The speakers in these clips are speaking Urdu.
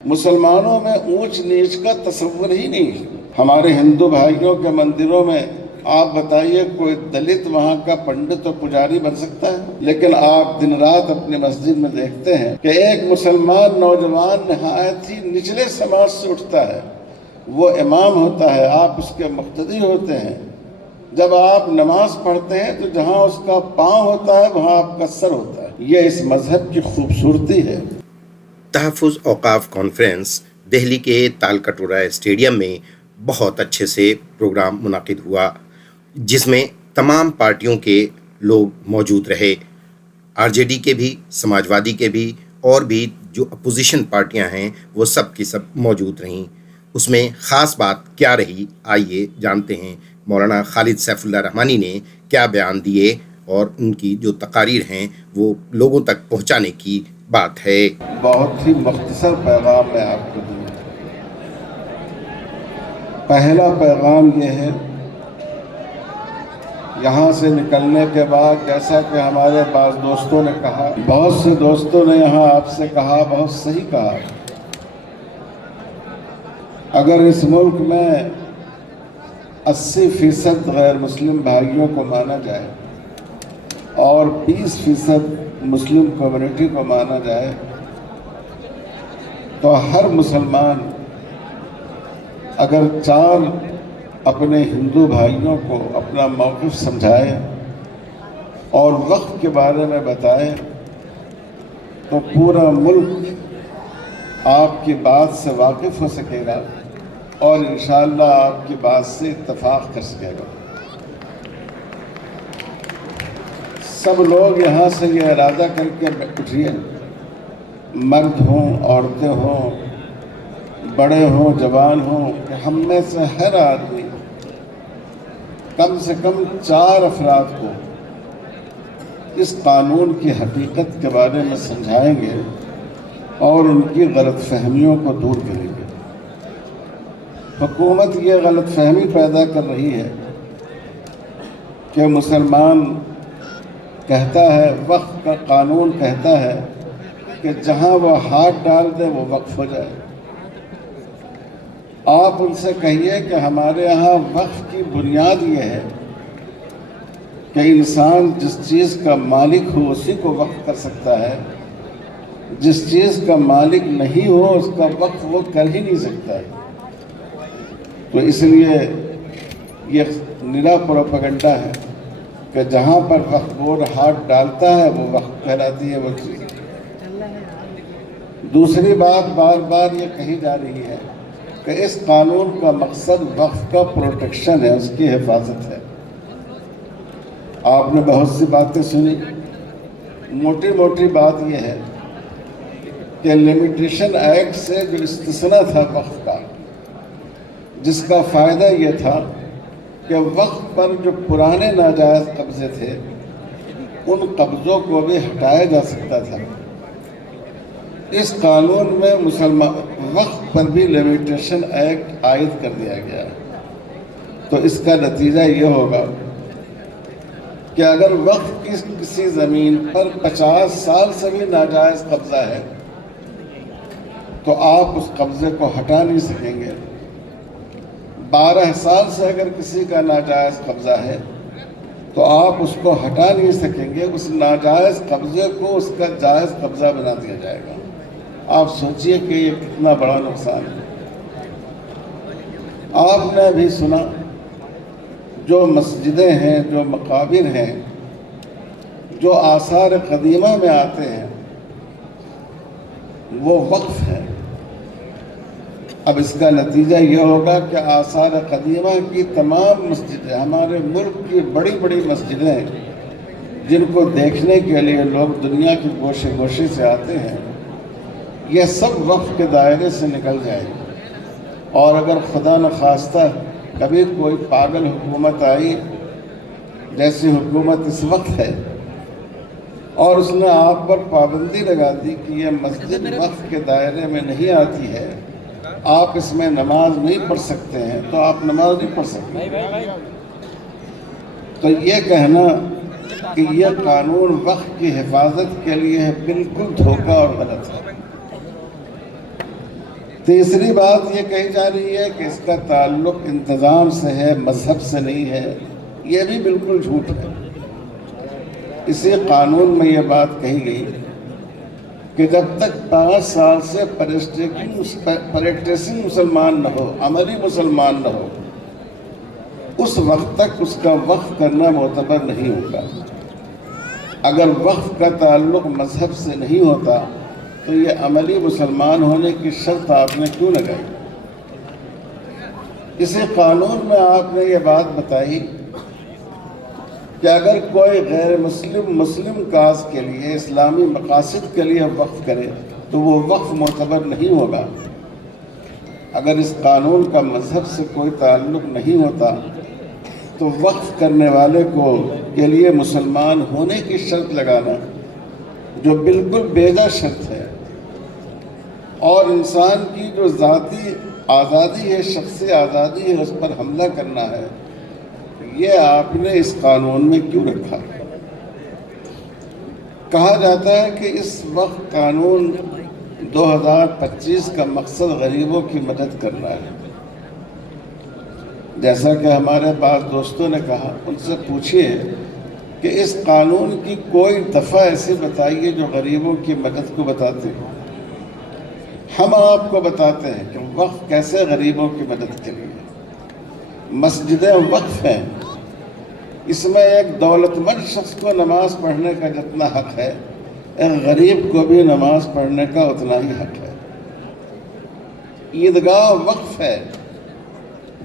مسلمانوں میں اونچ نیچ کا تصور ہی نہیں ہے۔ ہمارے ہندو بھائیوں کے مندروں میں آپ بتائیے کوئی دلت وہاں کا پنڈت اور پجاری بن سکتا ہے؟ لیکن آپ دن رات اپنی مسجد میں دیکھتے ہیں کہ ایک مسلمان نوجوان نہایت ہی نچلے سماج سے اٹھتا ہے، وہ امام ہوتا ہے، آپ اس کے مقتدی ہوتے ہیں۔ جب آپ نماز پڑھتے ہیں تو جہاں اس کا پاؤں ہوتا ہے وہاں آپ کا سر ہوتا ہے۔ یہ اس مذہب کی خوبصورتی ہے۔ تحفظ اوقاف کانفرنس دہلی کے تال کٹورا اسٹیڈیم میں بہت اچھے سے پروگرام منعقد ہوا، جس میں تمام پارٹیوں کے لوگ موجود رہے، آر جے ڈی کے بھی، سماجوادی کے بھی، اور بھی جو اپوزیشن پارٹیاں ہیں وہ سب کی سب موجود رہیں۔ اس میں خاص بات کیا رہی، آئیے جانتے ہیں مولانا خالد سیف اللہ رحمانی نے کیا بیان دیے، اور ان کی جو تقاریر ہیں وہ لوگوں تک پہنچانے کی بات ہے۔ بہت ہی مختصر پیغام میں آپ کو دوں۔ پہلا پیغام یہ ہے، یہاں سے نکلنے کے بعد جیسا کہ ہمارے بعض دوستوں نے کہا، بہت سے دوستوں نے یہاں آپ سے کہا، بہت صحیح کہا، اگر اس ملک میں 80% غیر مسلم بھائیوں کو مانا جائے اور 20% مسلم کمیونٹی کو مانا جائے تو ہر مسلمان اگر 4 اپنے ہندو بھائیوں کو اپنا موقف سمجھائے اور وقت کے بارے میں بتائے تو پورا ملک آپ کی بات سے واقف ہو سکے گا اور انشاءاللہ آپ کی بات سے اتفاق کر سکے گا۔ سب لوگ یہاں سے یہ ارادہ کر کے اٹھیے، مرد ہوں، عورتیں ہوں، بڑے ہوں، جوان ہوں، کہ ہم میں سے ہر آدمی کم سے کم 4 افراد کو اس قانون کی حقیقت کے بارے میں سمجھائیں گے اور ان کی غلط فہمیوں کو دور کریں گے۔ حکومت یہ غلط فہمی پیدا کر رہی ہے کہ مسلمان کہتا ہے، وقف کا قانون کہتا ہے کہ جہاں وہ ہاتھ ڈال دے وہ وقف ہو جائے۔ آپ ان سے کہیے کہ ہمارے یہاں وقف کی بنیاد یہ ہے کہ انسان جس چیز کا مالک ہو اسی کو وقف کر سکتا ہے، جس چیز کا مالک نہیں ہو اس کا وقف وہ کر ہی نہیں سکتا ہے۔ تو اس لیے یہ نرا پروپیگنڈا ہے کہ جہاں پر وقف بورڈ ہاتھ ڈالتا ہے وہ وقف کہلاتی ہے وہ چیز۔ دوسری بات بار بار یہ کہی جا رہی ہے کہ اس قانون کا مقصد وقف کا پروٹیکشن ہے، اس کی حفاظت ہے۔ آپ نے بہت سی باتیں سنی، موٹی موٹی بات یہ ہے کہ لمیٹیشن ایکٹ سے جو استثناء تھا وقف کا، جس کا فائدہ یہ تھا کہ وقف پر جو پرانے ناجائز قبضے تھے ان قبضوں کو بھی ہٹایا جا سکتا تھا، اس قانون میں وقف پر بھی لمیٹیشن ایکٹ عائد کر دیا گیا ہے۔ تو اس کا نتیجہ یہ ہوگا کہ اگر وقف کی کسی زمین پر 50 سال سے بھی ناجائز قبضہ ہے تو آپ اس قبضے کو ہٹا نہیں سکیں گے۔ 12 سال سے اگر کسی کا ناجائز قبضہ ہے تو آپ اس کو ہٹا نہیں سکیں گے، اس ناجائز قبضے کو اس کا جائز قبضہ بنا دیا جائے گا۔ آپ سوچئے کہ یہ کتنا بڑا نقصان ہے۔ آپ نے بھی سنا جو مسجدیں ہیں، جو مقابر ہیں، جو آثار قدیمہ میں آتے ہیں وہ وقف ہیں۔ اب اس کا نتیجہ یہ ہوگا کہ آثار قدیمہ کی تمام مسجدیں، ہمارے ملک کی بڑی بڑی مسجدیں جن کو دیکھنے کے لیے لوگ دنیا کے گوشے گوشے سے آتے ہیں، یہ سب وقف کے دائرے سے نکل جائے گی۔ اور اگر خدا نخواستہ کبھی کوئی پاگل حکومت آئی جیسی حکومت اس وقت ہے اور اس نے آپ پر پابندی لگا دی کہ یہ مسجد وقف کے دائرے میں نہیں آتی ہے، آپ اس میں نماز نہیں پڑھ سکتے ہیں، تو آپ نماز نہیں پڑھ سکتے۔ تو یہ کہنا کہ یہ قانون وقف کی حفاظت کے لیے ہے، بالکل دھوکہ اور غلط ہے۔ تیسری بات یہ کہی جا رہی ہے کہ اس کا تعلق انتظام سے ہے، مذہب سے نہیں ہے. یہ بھی بالکل جھوٹ ہے. اسی قانون میں یہ بات کہی گئی کہ جب تک 5 سال سے پریکٹسنگ مسلمان نہ ہو، عملی مسلمان نہ ہو، اس وقت تک اس کا وقف کرنا معتبر نہیں ہوگا. اگر وقف کا تعلق مذہب سے نہیں ہوتا تو یہ عملی مسلمان ہونے کی شرط آپ نے کیوں لگائی؟ اسی قانون میں آپ نے یہ بات بتائی کہ اگر کوئی غیر مسلم کاز کے لیے، اسلامی مقاصد کے لیے وقف کرے تو وہ وقف معتبر نہیں ہوگا. اگر اس قانون کا مذہب سے کوئی تعلق نہیں ہوتا تو وقف کرنے والے کے لیے مسلمان ہونے کی شرط لگانا جو بالکل بیجا شرط ہے، اور انسان کی جو ذاتی آزادی ہے، شخصی آزادی ہے، اس پر حملہ کرنا ہے، یہ آپ نے اس قانون میں کیوں رکھا؟ کہا جاتا ہے کہ اس وقت قانون 2025 کا مقصد غریبوں کی مدد کرنا ہے. جیسا کہ ہمارے بعض دوستوں نے کہا، ان سے پوچھئے کہ اس قانون کی کوئی دفعہ ایسی بتائیے جو غریبوں کی مدد کو بتاتے ہیں. ہم آپ کو بتاتے ہیں کہ وقف کیسے غریبوں کی مدد کے لیے. مسجدیں وقف ہیں، اس میں ایک دولت مند شخص کو نماز پڑھنے کا جتنا حق ہے، ایک غریب کو بھی نماز پڑھنے کا اتنا ہی حق ہے. عیدگاہ وقف ہے،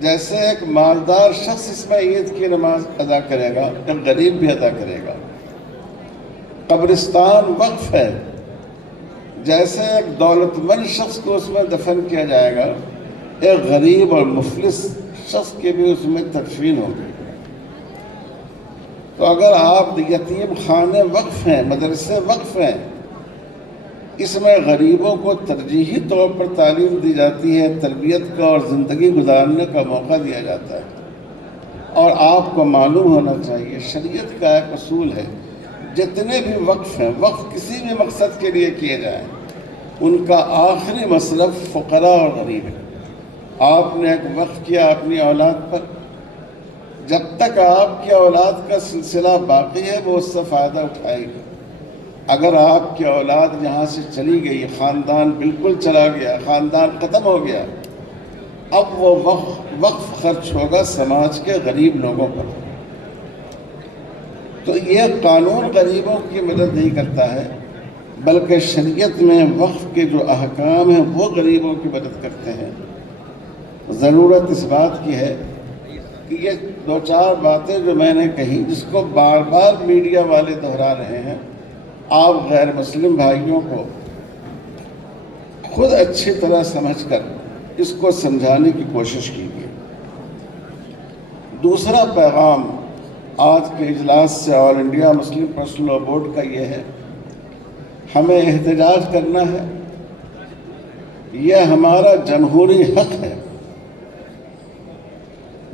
جیسے ایک مالدار شخص اس میں عید کی نماز ادا کرے گا، ایک غریب بھی ادا کرے گا. قبرستان وقف ہے، جیسے ایک دولت مند شخص کو اس میں دفن کیا جائے گا، ایک غریب اور مفلس شخص کے بھی اس میں تدفین ہوگی. تو اگر آپ یتیم خانے وقف ہیں، مدرسے وقف ہیں، اس میں غریبوں کو ترجیحی طور پر تعلیم دی جاتی ہے، تربیت کا اور زندگی گزارنے کا موقع دیا جاتا ہے. اور آپ کو معلوم ہونا چاہیے، شریعت کا ایک اصول ہے، جتنے بھی وقف ہیں، وقف کسی بھی مقصد کے لیے کیے جائیں، ان کا آخری مصرف فقراء اور غریب ہے. آپ نے ایک وقف کیا اپنی اولاد پر، جب تک آپ کی اولاد کا سلسلہ باقی ہے وہ اس سے فائدہ اٹھائے گی. اگر آپ کی اولاد یہاں سے چلی گئی، خاندان بالکل چلا گیا، خاندان ختم ہو گیا، اب وہ وقف خرچ ہوگا سماج کے غریب لوگوں پر. تو یہ قانون غریبوں کی مدد نہیں کرتا ہے، بلکہ شریعت میں وقف کے جو احکام ہیں وہ غریبوں کی مدد کرتے ہیں. ضرورت اس بات کی ہے کہ یہ 2-4 باتیں جو میں نے کہی، جس کو بار بار میڈیا والے دہرا رہے ہیں، آپ غیر مسلم بھائیوں کو خود اچھی طرح سمجھ کر اس کو سمجھانے کی کوشش کیجیے. دوسرا پیغام آج کے اجلاس سے آل انڈیا مسلم پرسنل لاء بورڈ کا یہ ہے، ہمیں احتجاج کرنا ہے، یہ ہمارا جمہوری حق ہے،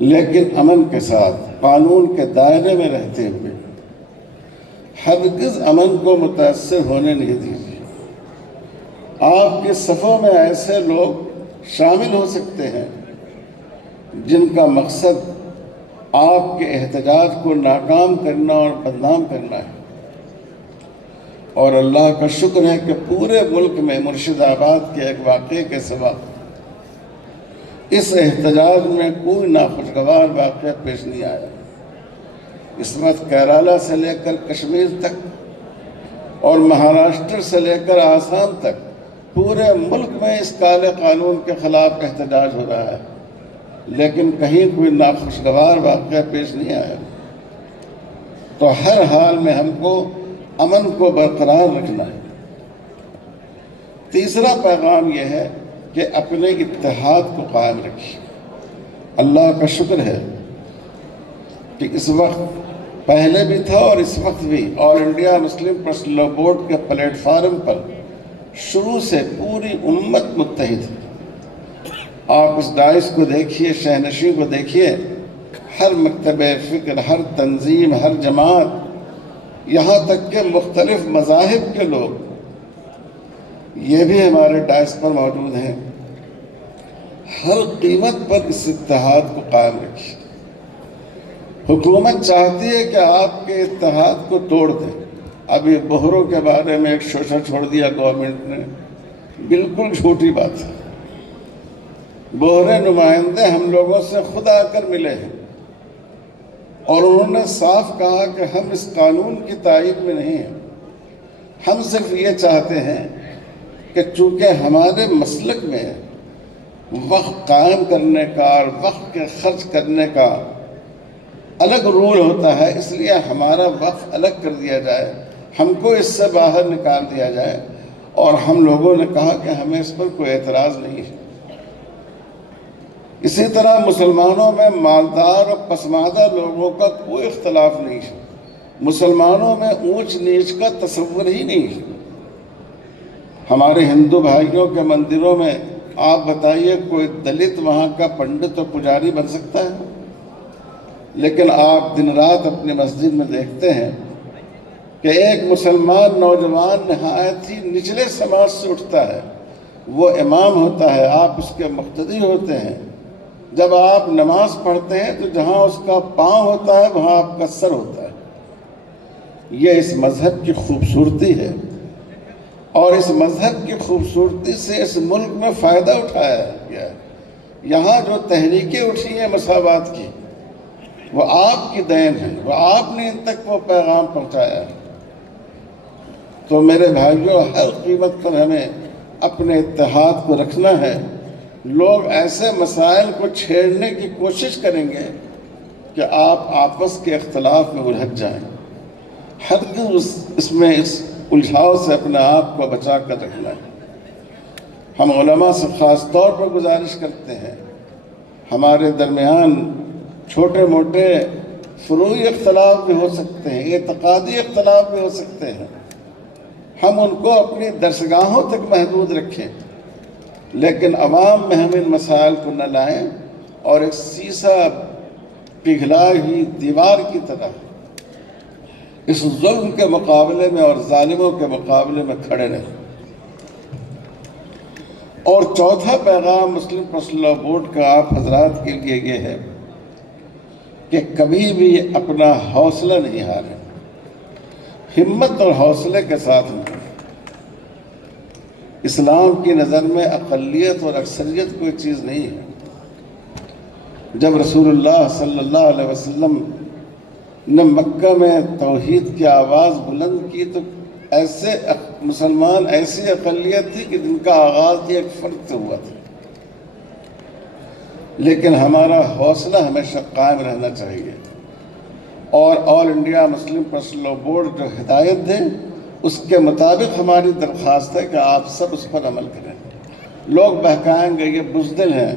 لیکن امن کے ساتھ، قانون کے دائرے میں رہتے ہوئے. ہرگز امن کو متاثر ہونے نہیں دیجیے. آپ کے صفوں میں ایسے لوگ شامل ہو سکتے ہیں جن کا مقصد آپ کے احتجاج کو ناکام کرنا اور بدنام کرنا ہے. اور اللہ کا شکر ہے کہ پورے ملک میں مرشد آباد کے ایک واقعے کے سوا اس احتجاج میں کوئی ناخوشگوار واقعہ پیش نہیں آیا. اس وقت کیرالہ سے لے کر کشمیر تک اور مہاراشٹر سے لے کر آسام تک پورے ملک میں اس کالے قانون کے خلاف احتجاج ہو رہا ہے، لیکن کہیں کوئی ناخوشگوار واقعہ پیش نہیں آیا. تو ہر حال میں ہم کو امن کو برقرار رکھنا ہے. تیسرا پیغام یہ ہے کہ اپنے اتحاد کو قائم رکھیے. اللہ کا شکر ہے کہ اس وقت پہلے بھی تھا اور اس وقت بھی آل انڈیا مسلم پرسنل لاء بورڈ کے پلیٹ فارم پر شروع سے پوری امت متحد ہے. آپ اس ڈائس کو دیکھیے، شہنشین کو دیکھیے، ہر مکتب فکر، ہر تنظیم، ہر جماعت، یہاں تک کہ مختلف مذاہب کے لوگ یہ بھی ہمارے ڈائس پر موجود ہیں. ہر قیمت پر اس اتحاد کو قائم رکھیے۔ حکومت چاہتی ہے کہ آپ کے اتحاد کو توڑ دیں۔ اب یہ بحروں کے بارے میں ایک شوشہ چھوڑ دیا گورنمنٹ نے، بالکل جھوٹی بات ہے۔ بحرے نمائندے ہم لوگوں سے خود آ کر ملے ہیں اور انہوں نے صاف کہا کہ ہم اس قانون کی تائید میں نہیں ہیں، ہم صرف یہ چاہتے ہیں کہ چونکہ ہمارے مسلک میں وقت قائم کرنے کا اور وقت کے خرچ کرنے کا الگ رول ہوتا ہے، اس لیے ہمارا وقت الگ کر دیا جائے، ہم کو اس سے باہر نکال دیا جائے۔ اور ہم لوگوں نے کہا کہ ہمیں اس پر کوئی اعتراض نہیں ہے۔ اسی طرح مسلمانوں میں مالدار اور پسماندہ لوگوں کا کوئی اختلاف نہیں ہے، مسلمانوں میں اونچ نیچ کا تصور ہی نہیں ہے۔ ہمارے ہندو بھائیوں کے مندروں میں آپ بتائیے کوئی دلت وہاں کا پنڈت اور پجاری بن سکتا ہے؟ لیکن آپ دن رات اپنی مسجد میں دیکھتے ہیں کہ ایک مسلمان نوجوان نہایت ہی نچلے سماج سے اٹھتا ہے، وہ امام ہوتا ہے، آپ اس کے مقتدی ہوتے ہیں۔ جب آپ نماز پڑھتے ہیں تو جہاں اس کا پاؤں ہوتا ہے وہاں آپ کا سر ہوتا ہے۔ یہ اس مذہب کی خوبصورتی ہے، اور اس مذہب کی خوبصورتی سے اس ملک میں فائدہ اٹھایا گیا ہے۔ یہاں جو تحریکیں اٹھی ہیں مساوات کی، وہ آپ کی دین ہے، وہ آپ نے ان تک وہ پیغام پہنچایا ہے۔ تو میرے بھائیوں، ہر قیمت پر ہمیں اپنے اتحاد کو رکھنا ہے۔ لوگ ایسے مسائل کو چھیڑنے کی کوشش کریں گے کہ آپ آپس کے اختلاف میں الجھ جائیں۔ ہرگز اس الجھاؤ سے اپنے آپ کو بچا کر رکھنا ہے۔ ہم علماء سے خاص طور پر گزارش کرتے ہیں، ہمارے درمیان چھوٹے موٹے فروعی اختلاف بھی ہو سکتے ہیں، اعتقادی اختلاف بھی ہو سکتے ہیں، ہم ان کو اپنی درسگاہوں تک محدود رکھیں، لیکن عوام میں ہم ان مسائل کو نہ لائیں اور ایک سیسا پگھلائی ہوئی دیوار کی طرح اس ظلم کے مقابلے میں اور ظالموں کے مقابلے میں کھڑے رہیں۔ اور چوتھا پیغام مسلم پرسنل لاء بورڈ کا آپ حضرات کے لیے یہ ہے کہ کبھی بھی اپنا حوصلہ نہیں ہاریں، ہمت اور حوصلے کے ساتھ ہیں۔ اسلام کی نظر میں اقلیت اور اکثریت کوئی چیز نہیں ہے۔ جب رسول اللہ صلی اللہ علیہ وسلم نے مکہ میں توحید کی آواز بلند کی تو ایسے مسلمان ایسی اقلیت تھی کہ جن کا آغاز ایک فرد سے ہوا تھا، لیکن ہمارا حوصلہ ہمیشہ قائم رہنا چاہیے، اور آل انڈیا مسلم پرسنل لاء بورڈ جو ہدایت دے اس کے مطابق ہماری درخواست ہے کہ آپ سب اس پر عمل کریں۔ لوگ بہکائیں گے یہ بزدل ہیں،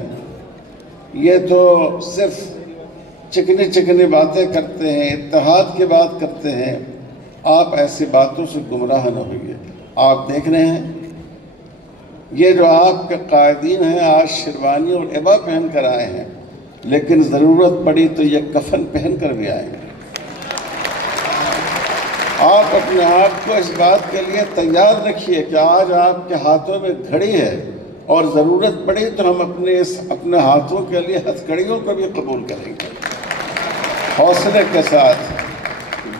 یہ تو صرف چکنی چکنی باتیں کرتے ہیں، اتحاد کی بات کرتے ہیں۔ آپ ایسی باتوں سے گمراہ نہ ہوئیے۔ آپ دیکھ رہے ہیں یہ جو آپ کے قائدین ہیں آج شیروانی اور عبا پہن کر آئے ہیں، لیکن ضرورت پڑی تو یہ کفن پہن کر بھی آئیں گے۔ آپ اپنے آپ کو اس بات کے لیے تیار رکھیے کہ آج آپ کے ہاتھوں میں گھڑی ہے، اور ضرورت پڑی تو ہم اپنے ہاتھوں کے لیے ہتھکڑیوں کو بھی قبول کریں گے۔ حوصلے کے ساتھ،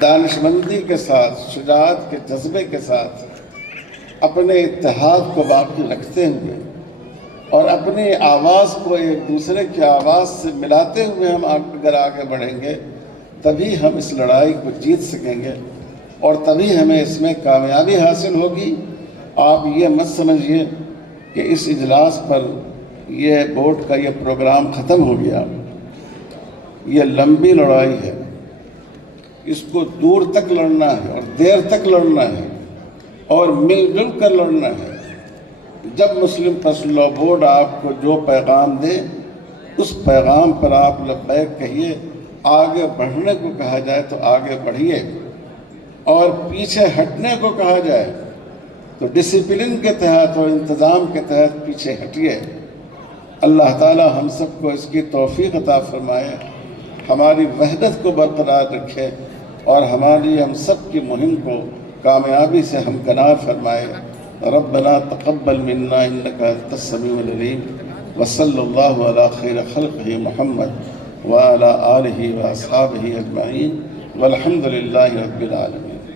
دانشمندی کے ساتھ، شجاعت کے جذبے کے ساتھ اپنے اتحاد کو باقی رکھتے ہوئے اور اپنی آواز کو ایک دوسرے کی آواز سے ملاتے ہوئے ہم اگر آگے بڑھیں گے تبھی ہم اس لڑائی کو جیت سکیں گے، اور تبھی ہمیں اس میں کامیابی حاصل ہوگی۔ آپ یہ مت سمجھیے کہ اس اجلاس پر یہ بورڈ کا یہ پروگرام ختم ہو گیا۔ یہ لمبی لڑائی ہے، اس کو دور تک لڑنا ہے اور دیر تک لڑنا ہے اور مل جل کر لڑنا ہے۔ جب مسلم پرسنل لاء بورڈ آپ کو جو پیغام دے اس پیغام پر آپ لبیک کہیے۔ آگے بڑھنے کو کہا جائے تو آگے بڑھیے، اور پیچھے ہٹنے کو کہا جائے تو ڈسپلن کے تحت اور انتظام کے تحت پیچھے ہٹیے۔ اللہ تعالی ہم سب کو اس کی توفیق عطا فرمائے، ہماری وحدت کو برقرار رکھے، اور ہماری ہم سب کی مہم کو کامیابی سے ہمکنار فرمائے۔ ربنا تقبل منا انک انت السمیع العلیم وصلی اللہ علی خیر خلقہ محمد وعلی آلہ واصحابہ اجمعین والحمد للہ رب العالمین.